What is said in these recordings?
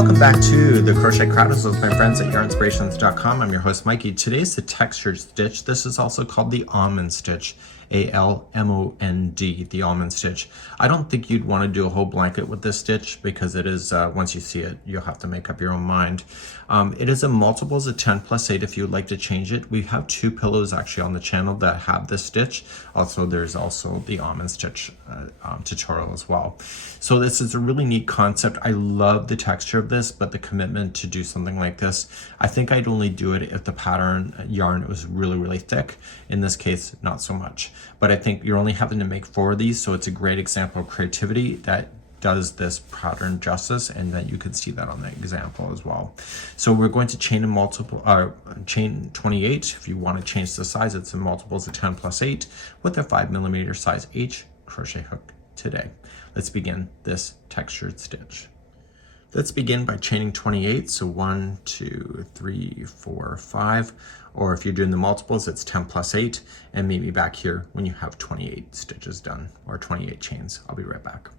Welcome back to the Crochet Crowds with my friends at Yarnspirations.com. I'm your host Mikey. Today's the textured stitch. This is also called the almond stitch, A-L-M-O-N-D, the almond stitch. I don't think you'd want to do a whole blanket with this stitch because it is, once you see it, you'll have to make up your own mind. It is a multiples of 10 plus 8 if you'd like to change it. We have 2 pillows actually on the channel that have this stitch. Also, there's also the almond stitch tutorial as well. So this is a really neat concept. I love the texture of this, but the commitment to do something like this, I think I'd only do it if the pattern yarn was really thick. In this case, not so much. But I think you're only having to make 4 of these, so it's a great example of creativity that does this pattern justice, and that you can see that on the example as well. So we're going to chain chain 28. If you want to change the size, it's in multiples of 10 plus 8 with a 5mm size H crochet hook today. Let's begin this textured stitch. Let's begin by chaining 28. So 1, 2, 3, 4, 5. Or if you're doing the multiples, it's 10 plus 8. And meet me back here when you have 28 stitches done, or 28 chains. I'll be right back.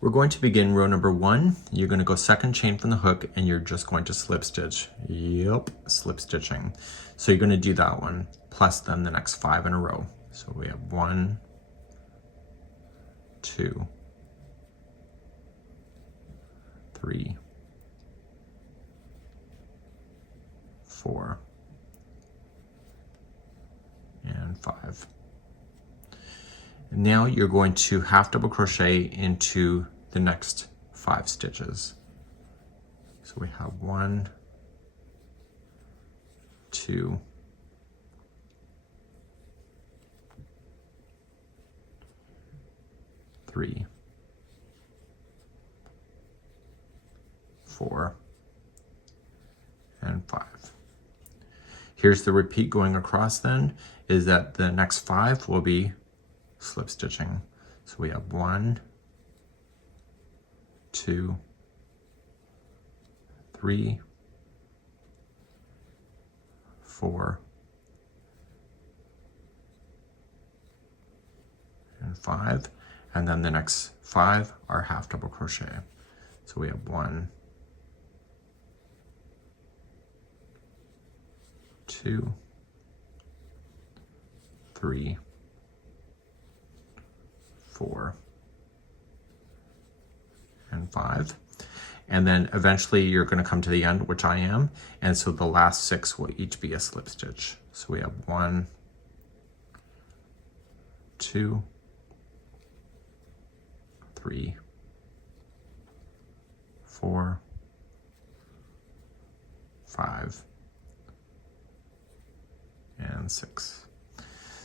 We're going to begin row number 1. You're going to go second chain from the hook, and you're just going to slip stitch. Yep, slip stitching. So you're going to do that one, plus then the next 5 in a row. So we have 1, 2, 3, 4, and 5. Now you're going to half double crochet into the next 5 stitches. So we have 1, 2, 3, 4, and 5. Here's the repeat going across then, is that the next 5 will be slip stitching. So we have 1, 2, 3, 4, and 5. And then the next 5 are half double crochet. So we have 1, 2, 3, 4, and 5. And then eventually you're going to come to the end, which I am, and so the last 6 will each be a slip stitch. So we have 1, 2, 3, 4, 5, and 6.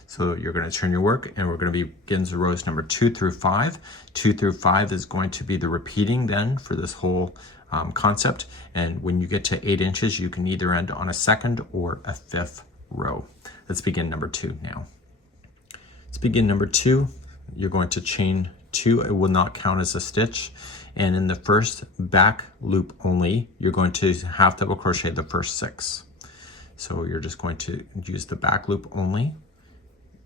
So you're going to turn your work, and we're going to begin rows number 2 through 5. 2 through 5 is going to be the repeating then for this whole concept. And when you get to 8 inches, you can either end on a 2nd or a 5th row. Let's begin number 2 now. Let's begin number 2. You're going to chain 2. It will not count as a stitch. And in the first back loop only, you're going to half double crochet the first 6. So you're just going to use the back loop only.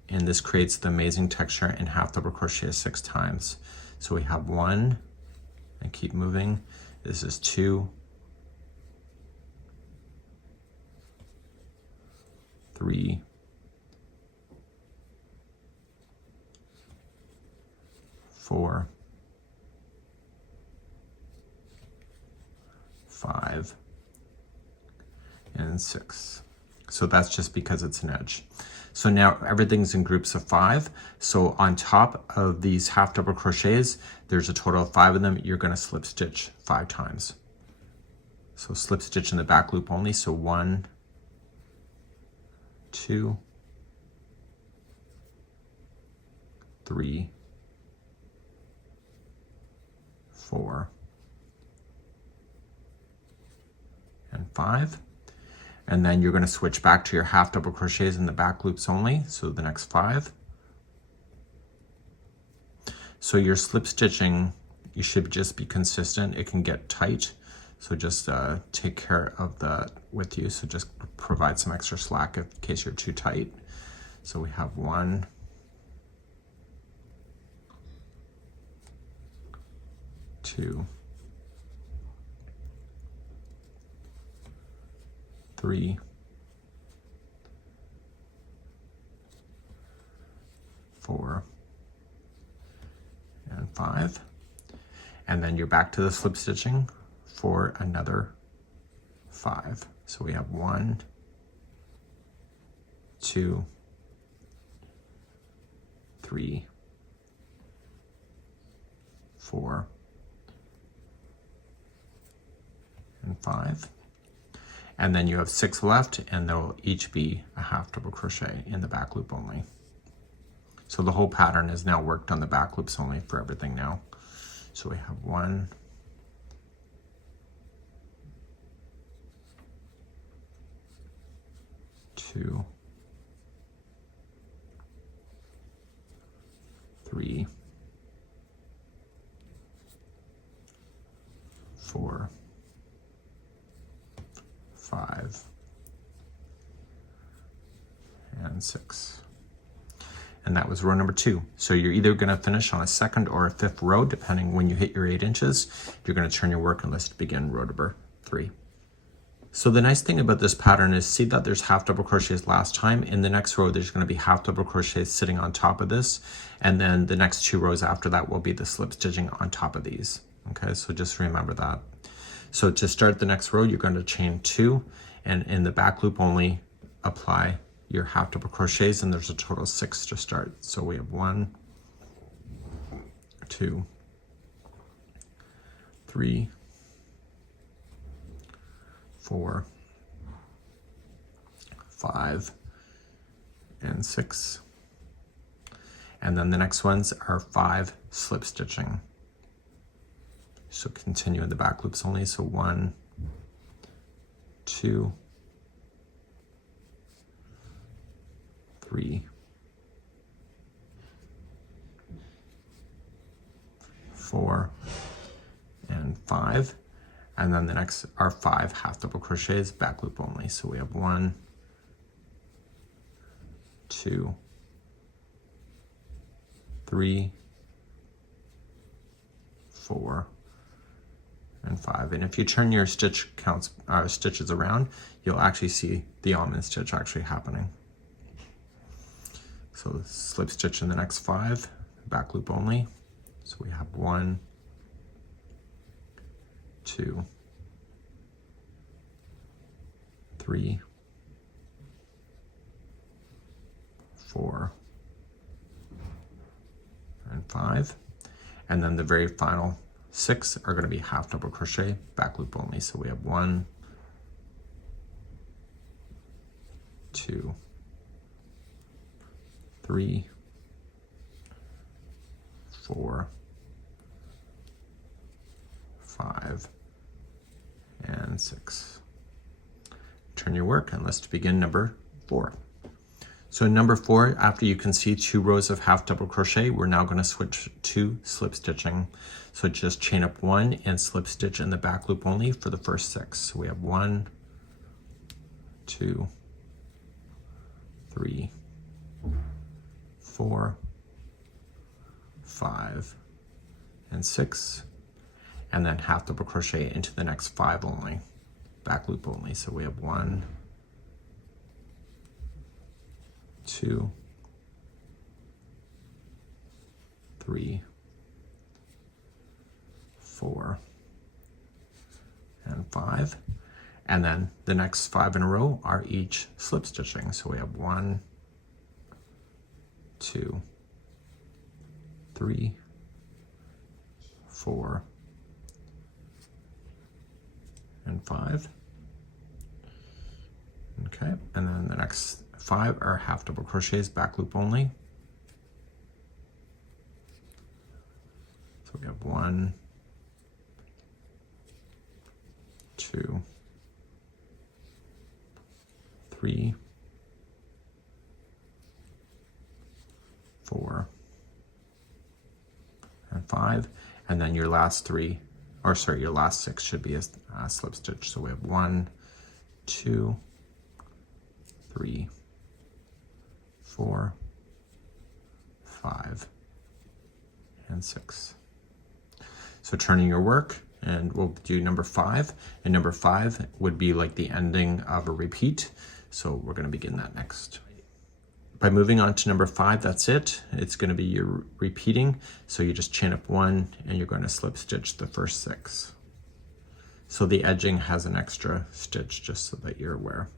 And this creates the amazing texture, and half double crochet 6 times. So we have 1, and keep moving. This is 2, 3, 4, 5, and 6. So that's just because it's an edge. So now everything's in groups of 5. So on top of these half double crochets, there's a total of 5 of them. You're going to slip stitch 5 times. So slip stitch in the back loop only. So 1, 2, 3, 4, and 5. And then you're going to switch back to your half double crochets in the back loops only, so the next 5. So your slip stitching, you should just be consistent. It can get tight, so just take care of that with you. So just provide some extra slack in case you're too tight. So we have 1, 2, 3, 4, and 5. And then you're back to the slip stitching for another 5. So we have 1, 2, 3, 4, and 5. And then you have 6 left, and they'll each be a half double crochet in the back loop only. So the whole pattern is now worked on the back loops only for everything now. So we have 1, 2, 3, 4, 5, and 6. And that was row number 2. So you're either going to finish on a second or a fifth row, depending when you hit your 8 inches. You're going to turn your work and list begin row number 3. So the nice thing about this pattern is, see that there's half double crochets last time. In the next row, there's going to be half double crochets sitting on top of this. And then the next 2 rows after that will be the slip stitching on top of these. Okay, so just remember that. So to start the next row, you're going to chain 2, and in the back loop only, apply your half double crochets, and there's a total of 6 to start. So we have 1, 2, 3, 4, 5, and 6. And then the next ones are 5 slip stitching. So continue in the back loops only. So 1, 2, 3, 4, and 5. And then the next are 5 half double crochets, back loop only. So we have 1, 2, 3, 4, and 5. And if you turn your stitch counts stitches around, you'll actually see the almond stitch actually happening. So slip stitch in the next 5, back loop only. So we have 1, 2, 3, 4, and 5. And then the very final 6 are going to be half double crochet, back loop only. So we have 1, 2, 3, 4, 5, and 6. Turn your work and let's begin number 4. So in number 4, after you can see 2 rows of half double crochet, we're now going to switch to slip stitching. So just chain up 1 and slip stitch in the back loop only for the first 6. So we have 1, 2, 3, 4, 5, and 6. And then half double crochet into the next 5 only, back loop only. So we have 1, 2, 3, 4, and 5. And then the next 5 in a row are each slip stitching. So we have 1, 2, 3, 4, and 5. Okay, and then the next 5 are half double crochets, back loop only. So we have 1, 2, 3, 4, and 5. And then your last 3, or sorry, your last 6 should be a slip stitch. So we have 1, 2, 3, 4, 5, and 6. So turning your work and we'll do number 5, and number 5 would be like the ending of a repeat. So we're going to begin that next. By moving on to number 5, that's it. It's going to be your repeating. So you just chain up 1 and you're going to slip stitch the first 6. So the edging has an extra stitch, just so that you're aware,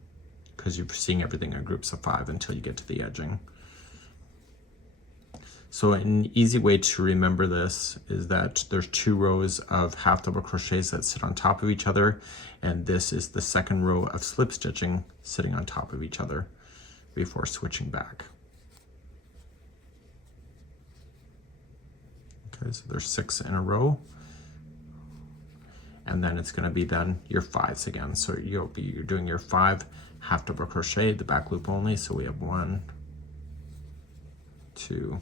because you're seeing everything in groups of 5 until you get to the edging. So an easy way to remember this is that there's 2 rows of half double crochets that sit on top of each other, and this is the second row of slip stitching sitting on top of each other before switching back. Okay, so there's 6 in a row, and then it's going to be then your 5s again. So you're doing your 5 half double crochet, the back loop only. So we have 1, 2,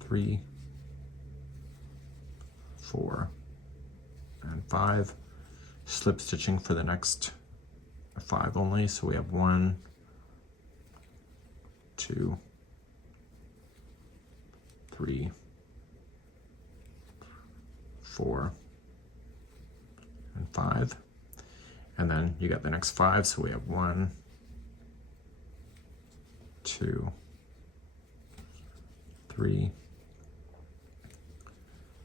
3, 4, and 5. Slip stitching for the next 5 only. So we have 1, 2, 3, 4, and 5. And then you got the next 5. So we have 1, 2, 3,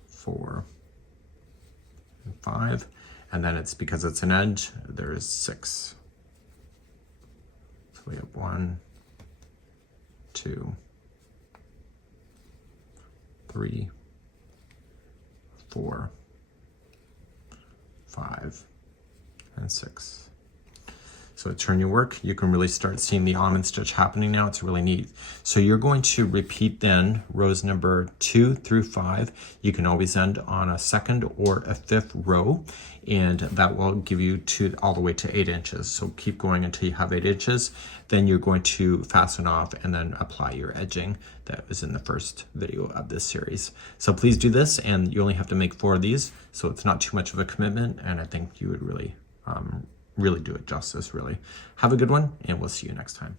4, and 5. And then it's, because it's an edge, there is 6. So we have 1, 2, 3, 4, 5, and 6. So turn your work, you can really start seeing the almond stitch happening now. It's really neat. So you're going to repeat then rows number 2 through 5. You can always end on a 2nd or a 5th row, and that will give you all the way to 8 inches. So keep going until you have 8 inches. Then you're going to fasten off and then apply your edging that was in the first video of this series. So please do this, and you only have to make 4 of these, so it's not too much of a commitment, and I think you would really do it justice, really. Have a good one, and we'll see you next time.